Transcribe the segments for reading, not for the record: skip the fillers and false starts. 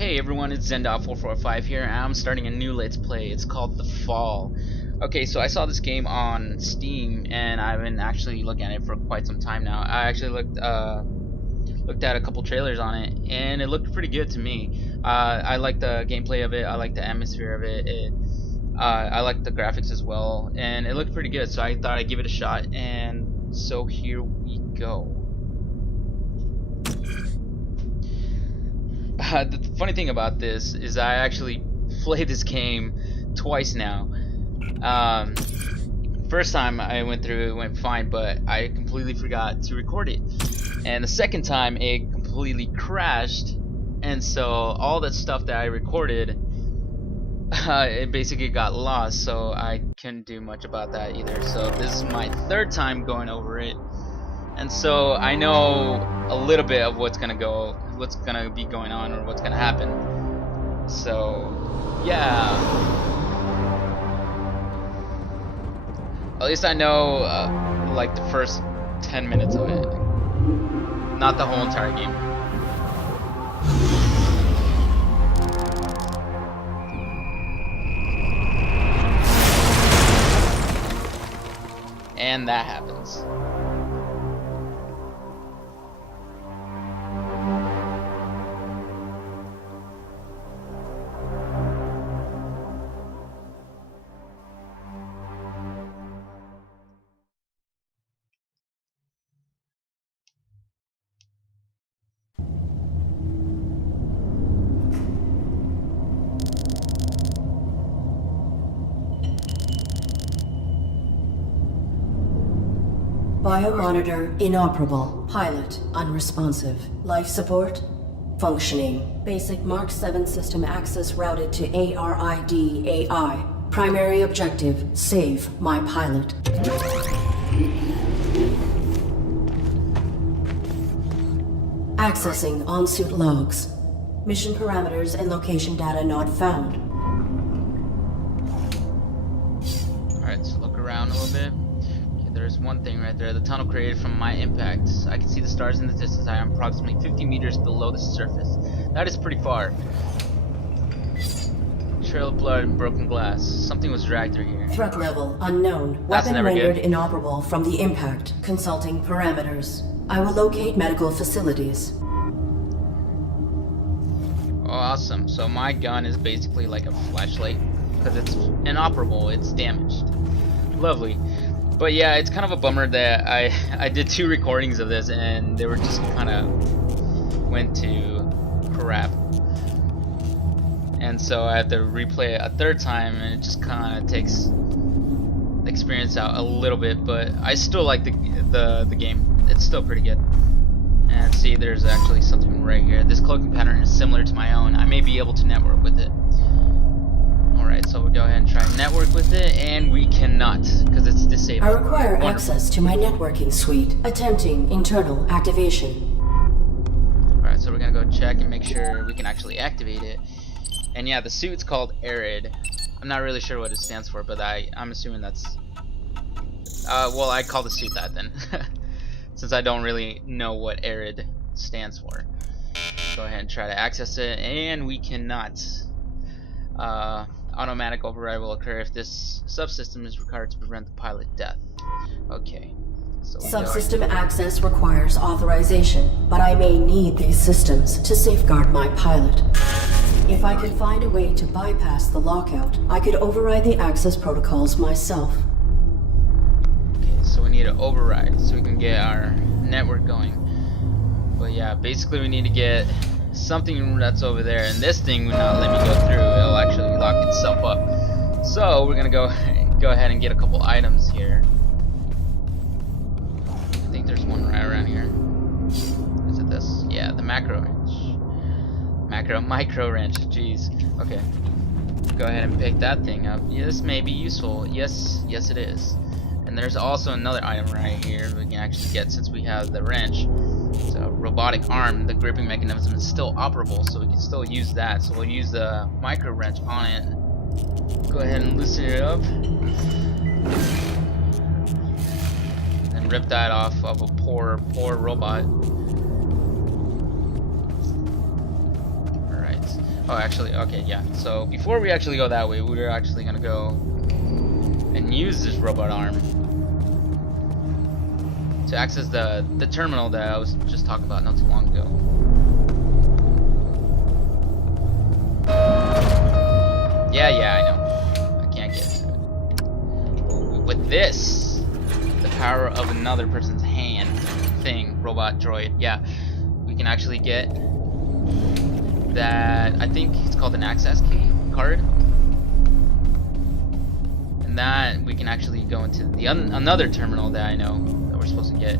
Hey everyone, it's Zen.445 here, and I'm starting a new Let's Play. It's called The Fall. Okay, so I saw this game on Steam, and I've been actually looking at it for quite some time now. I actually looked at a couple trailers on it, and it looked pretty good to me. I like the gameplay of it, I like the atmosphere of it, I like the graphics as well, and it looked pretty good, so I thought I'd give it a shot, and so here we go. The funny thing about this is I actually played this game twice now. First time I went through it went fine, but I completely forgot to record it. And the second time it completely crashed, and so all that stuff that I recorded, it basically got lost, so I couldn't do much about that either. So this is my third time going over it. And so I know a little bit of what's gonna be going on, or what's gonna happen. So yeah, at least I know like the first 10 minutes of it, not the whole entire game. And that happens. Biomonitor inoperable. Pilot unresponsive. Life support functioning. Basic Mark 7 system access routed to ARID AI. Primary objective, save my pilot. Accessing on-suit logs. Mission parameters and location data not found. Alright, so look around a little bit. There's one thing right there. The tunnel created from my impact. I can see the stars in the distance. I am approximately 50 meters below the surface. That is pretty far. Trail of blood and broken glass. Something was dragged through here. Threat level unknown. That's Weapon never rendered good. inoperable from the impact. Consulting parameters. I will locate medical facilities. Oh, awesome. So my gun is basically like a flashlight because it's inoperable. It's damaged. Lovely. But yeah, it's kind of a bummer that I did 2 recordings of this and they were just kind of went to crap. And so I have to replay it a third time, and it just kind of takes the experience out a little bit. But I still like the game. It's still pretty good. And see, there's actually something right here. This cloaking pattern is similar to my own. I may be able to network with it. Alright, so we'll go ahead and try and network with it, and we cannot, because it's disabled. I require Wonderful. access to my networking suite. Attempting internal activation. Alright, so we're gonna go check and make sure we can actually activate it. And yeah, the suit's called ARID. I'm not really sure what it stands for, but I'm assuming that's... well, I call the suit that then. Since I don't really know what ARID stands for. Go ahead and try to access it, and we cannot. Automatic override will occur if this subsystem is required to prevent the pilot death. Okay. So Subsystem access requires authorization, but I may need these systems to safeguard my pilot. If I could find a way to bypass the lockout, I could override the access protocols myself. Okay, so we need to override so we can get our network going. But yeah, basically we need to get something that's over there, and this thing will not let me go through. It'll actually lock itself up. So we're gonna go ahead and get a couple items here. I think there's one right around here. Is it this? Yeah, the macro wrench. Micro wrench. Jeez. Okay. Go ahead and pick that thing up. Yeah, this may be useful. Yes, it is. And there's also another item right here we can actually get since we have the wrench. It's a robotic arm. The gripping mechanism is still operable, so we can still use that. So we'll use the micro wrench on it. Go ahead and loosen it up. And rip that off of a poor robot. Alright. Oh, actually, okay, yeah. So before we actually go that way, we're actually gonna go and use this robot arm to access the terminal that I was just talking about not too long ago. Yeah, I know. I can't get to it. With this, the power of another person's hand thing, robot droid, yeah, we can actually get that. I think it's called an access key card, and that we can actually go into the another terminal that I know that we're supposed to get.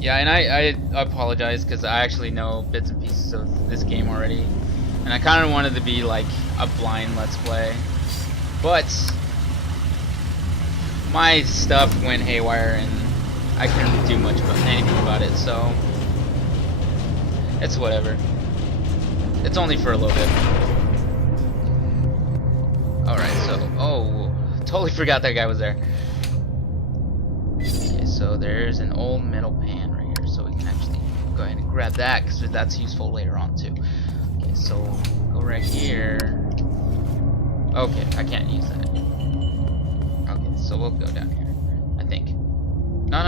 Yeah, and I apologize because I actually know bits and pieces of this game already, and I kind of wanted to be like a blind let's play, but my stuff went haywire and I couldn't do much about anything about it, so it's whatever. It's only for a little bit. Alright, so, oh, totally forgot that guy was there. Okay, so there's an old metal pan right here, so we can actually go ahead and grab that, because that's useful later on too. Okay, so go right here. Okay, I can't use that. Okay, so we'll go down here, I think. No.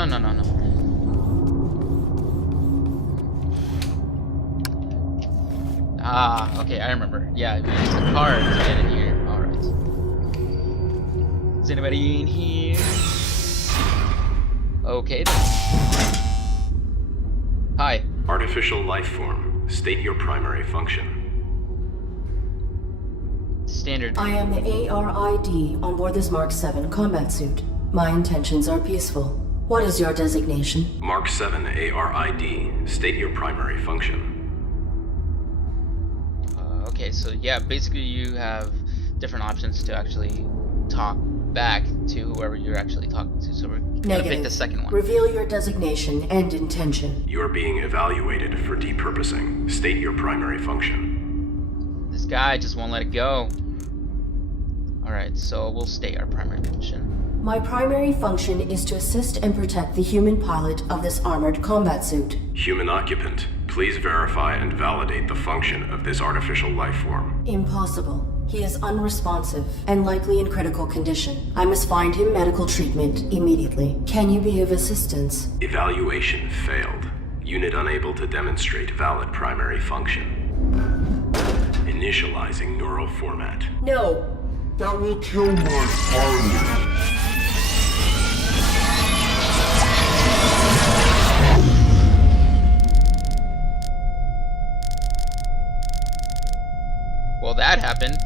Ah, okay, I remember. Yeah, we use the card to get in here. Alright. Is anybody in here? Okay then. Hi. Artificial life form. State your primary function. Standard. I am the ARID on board this Mark 7 combat suit. My intentions are peaceful. What is your designation? Mark 7 ARID. State your primary function. Okay, so yeah, basically you have different options to actually talk back to whoever you're actually talking to. So we're gonna pick the second one. Reveal your designation and intention. You are being evaluated for depurposing. State your primary function. This guy just won't let it go. Alright, so we'll state our primary function. My primary function is to assist and protect the human pilot of this armored combat suit. Human occupant, please verify and validate the function of this artificial life form. Impossible. He is unresponsive and likely in critical condition. I must find him medical treatment immediately. Can you be of assistance? Evaluation failed. Unit unable to demonstrate valid primary function. Initializing neural format. No. That will kill my pilot. Well, that happened.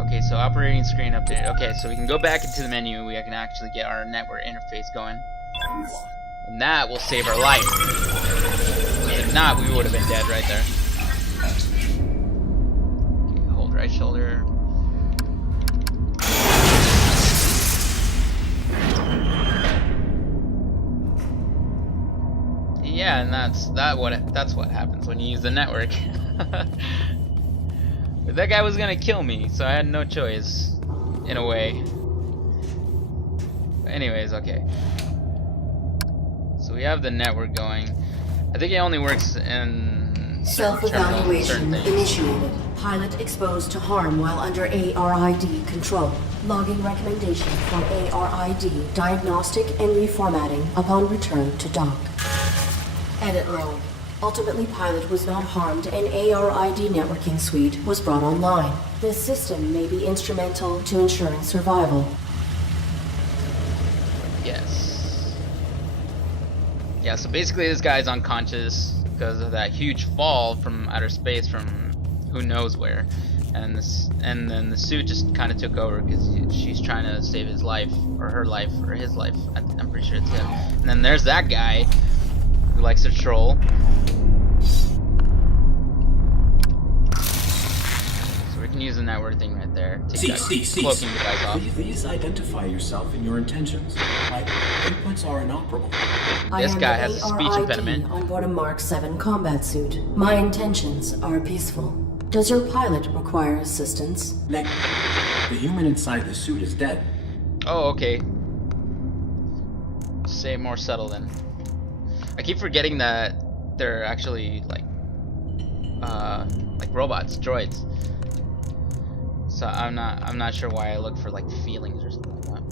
Okay, so operating screen update. Okay, so we can go back into the menu. We can actually get our network interface going. And that will save our life. If not, we would have been dead right there. Okay, hold right shoulder. Yeah, and that's what happens when you use the network. But that guy was gonna kill me, so I had no choice, in a way. But anyways, okay. So we have the network going. I think it only works in Self-evaluation initiated. Pilot exposed to harm while under ARID control. Logging recommendation for ARID diagnostic and reformatting upon return to dock. Edit log. Ultimately, pilot was not harmed and ARID networking suite was brought online. This system may be instrumental to ensuring survival. Yes. Yeah, so basically this guy's unconscious because of that huge fall from outer space from who knows where. And then the suit just kind of took over because she's trying to save his life, or her life, or his life. I'm pretty sure it's him. And then there's that guy who likes to troll. So we can use the network thing right there. Take that cloaking device off. Please identify yourself and your intentions. My inputs are inoperable. This guy has a speech impediment. On board a Mark 7 combat suit. My intentions are peaceful. Does your pilot require assistance? The human inside the suit is dead. Oh, okay. Say more subtle then. I keep forgetting that they're actually like like robots, droids. So I'm not sure why I look for like feelings or something like that.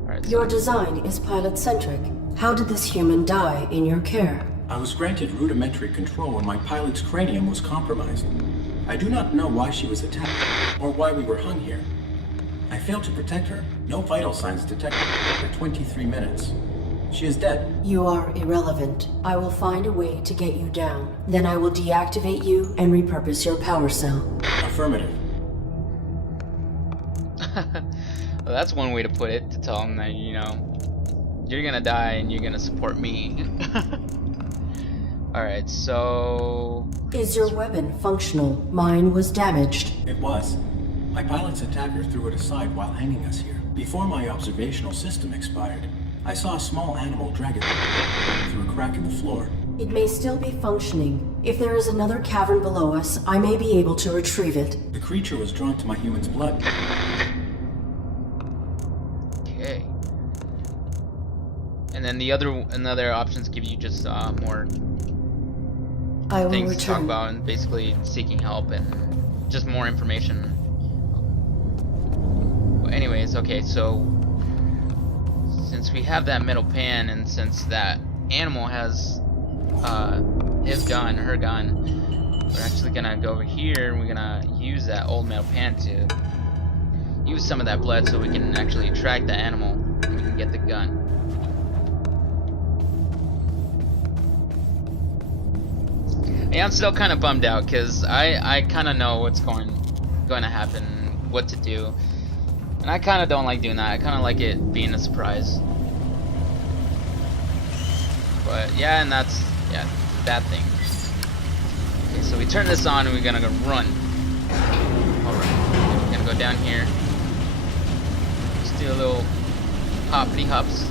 Alright, so Your design is pilot-centric. How did this human die in your care? I was granted rudimentary control when my pilot's cranium was compromised. I do not know why she was attacked, or why we were hung here. I failed to protect her. No vital signs detected for 23 minutes. She is dead. You are irrelevant. I will find a way to get you down. Then I will deactivate you and repurpose your power cell. Affirmative. well, that's one way to put it, to tell them that, you know, you're gonna die and you're gonna support me. Alright, so... Is your weapon functional? Mine was damaged. It was. My pilot's attacker threw it aside while hanging us here. Before my observational system expired, I saw a small animal drag it through a crack in the floor. It may still be functioning. If there is another cavern below us, I may be able to retrieve it. The creature was drawn to my human's blood. Okay. And then the other options give you just more I will things to talk return. about, and basically seeking help and just more information. Well, anyways, okay, so since we have that metal pan, and since that animal has his gun, her gun, we're actually gonna go over here and we're gonna use that old metal pan to use some of that blood so we can actually track the animal and we can get the gun. Yeah, I'm still kind of bummed out because I kind of know what's going to happen, what to do, and I kind of don't like doing that. I kind of like it being a surprise. But yeah, and that's that thing. Okay, so we turn this on and we're gonna go run. All right, we're gonna go down here. Just do a little hoppity hops.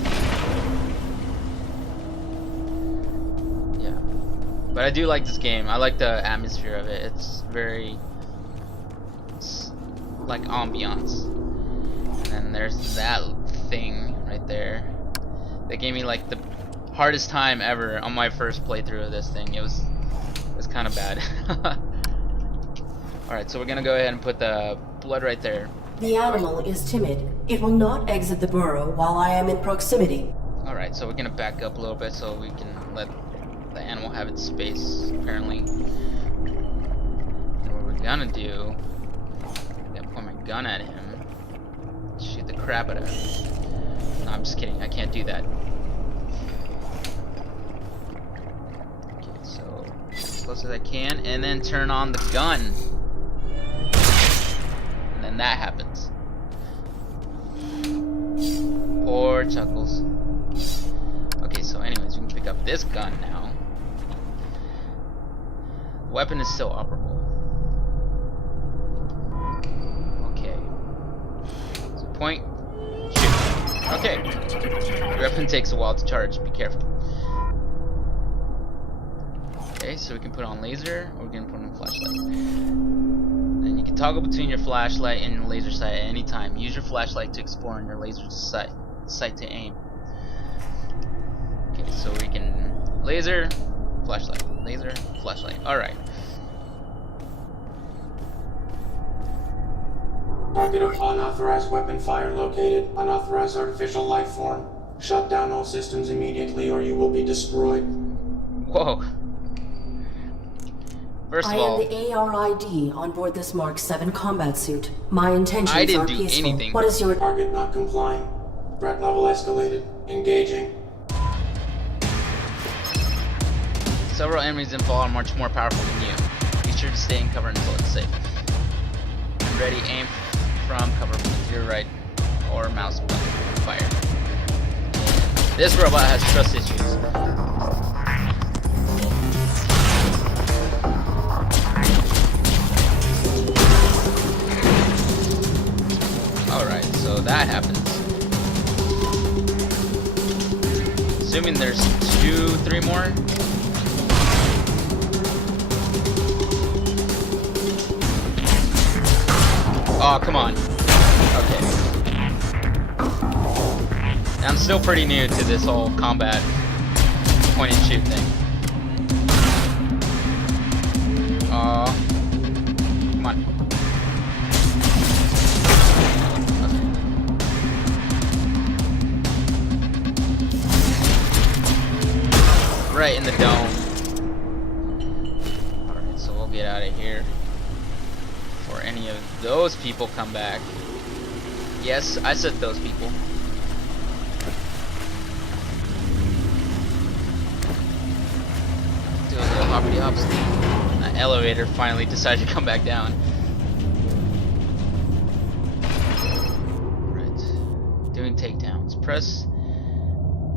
But I do like this game. I like the atmosphere of it. It's like ambiance. And then there's that thing right there. That gave me like the hardest time ever on my first playthrough of this thing. It was kind of bad. Alright, so we're gonna go ahead and put the blood right there. The animal is timid. It will not exit the burrow while I am in proximity. Alright, so we're gonna back up a little bit so we can let the animal have its space, apparently. And what we're gonna do, I'm gonna point my gun at him, shoot the crap out of him. No, I'm just kidding, I can't do that. Okay, so as close as I can, and then turn on the gun. And then that happens. Poor Chuckles. Okay, so anyways, we can pick up this gun now. Weapon is still operable. Okay. So point, shoot. Okay. The weapon takes a while to charge. Be careful. Okay, so we can put on laser, or we're gonna put on flashlight. Then you can toggle between your flashlight and laser sight at any time. Use your flashlight to explore and your laser sight to aim. Okay, so we can laser, flashlight, laser, flashlight. Alright. Target of unauthorized weapon fire located. Unauthorized artificial life form. Shut down all systems immediately or you will be destroyed. Whoa. First I of all, am the ARID on board this Mark 7 combat suit. My intentions I didn't are do peaceful. anything. What is your... Target not complying. Threat level escalated. Engaging. several enemies involved are much more powerful than you. Be sure to stay in cover until it's safe. When ready, aim from cover with your right or mouse button. Fire. This robot has trust issues. Alright, so that happens. Assuming there's 2, 3 more. Oh, come on. Okay. I'm still pretty new to this whole combat point and shoot thing. out of here before any of those people come back. Yes, I said those people. Do a little hoppity hops. That elevator finally decided to come back down. Right. Doing takedowns. Press.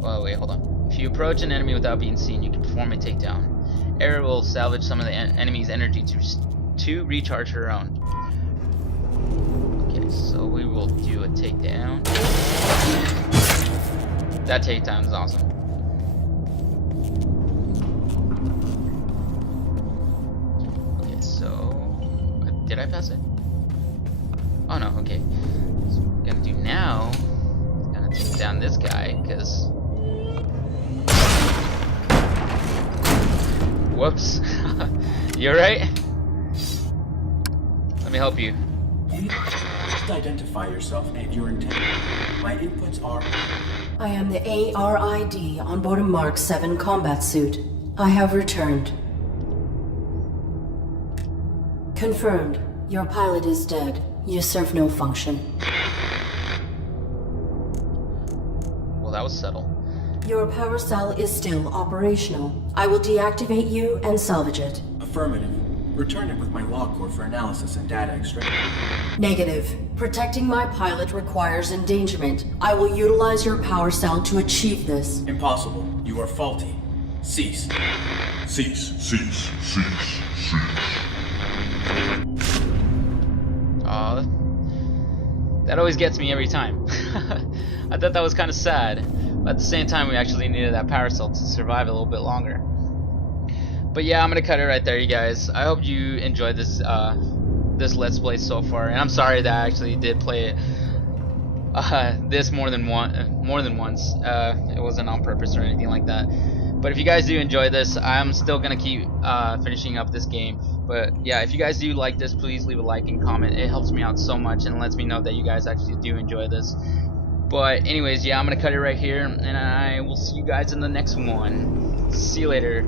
Oh, wait, hold on. If you approach an enemy without being seen, you can perform a takedown. Area will salvage some of the enemy's energy to recharge her own. Okay, so we will do a takedown. That takedown is awesome. Okay, so did I pass it? Oh no, okay. So what we're gonna do now, I'm gonna take down this guy, because whoops. You alright? Let me help you. Just identify yourself and your intent. My inputs are... I am the ARID on board a Mark 7 combat suit. I have returned. Confirmed. Your pilot is dead. You serve no function. Well, that was subtle. Your power cell is still operational. I will deactivate you and salvage it. Affirmative. Return it with my log core for analysis and data extraction. Negative. Protecting my pilot requires endangerment. I will utilize your power cell to achieve this. Impossible. You are faulty. Cease. Cease, cease, cease, cease. Aw, that always gets me every time. I thought that was kind of sad, but at the same time we actually needed that power cell to survive a little bit longer. But yeah, I'm gonna cut it right there, you guys. I hope you enjoyed this this Let's Play so far, and I'm sorry that I actually did play it this more than once. It wasn't on purpose or anything like that. But if you guys do enjoy this, I'm still gonna keep finishing up this game. But yeah, if you guys do like this, please leave a like and comment. It helps me out so much and lets me know that you guys actually do enjoy this. But anyways, yeah, I'm gonna cut it right here, and I will see you guys in the next one. See you later.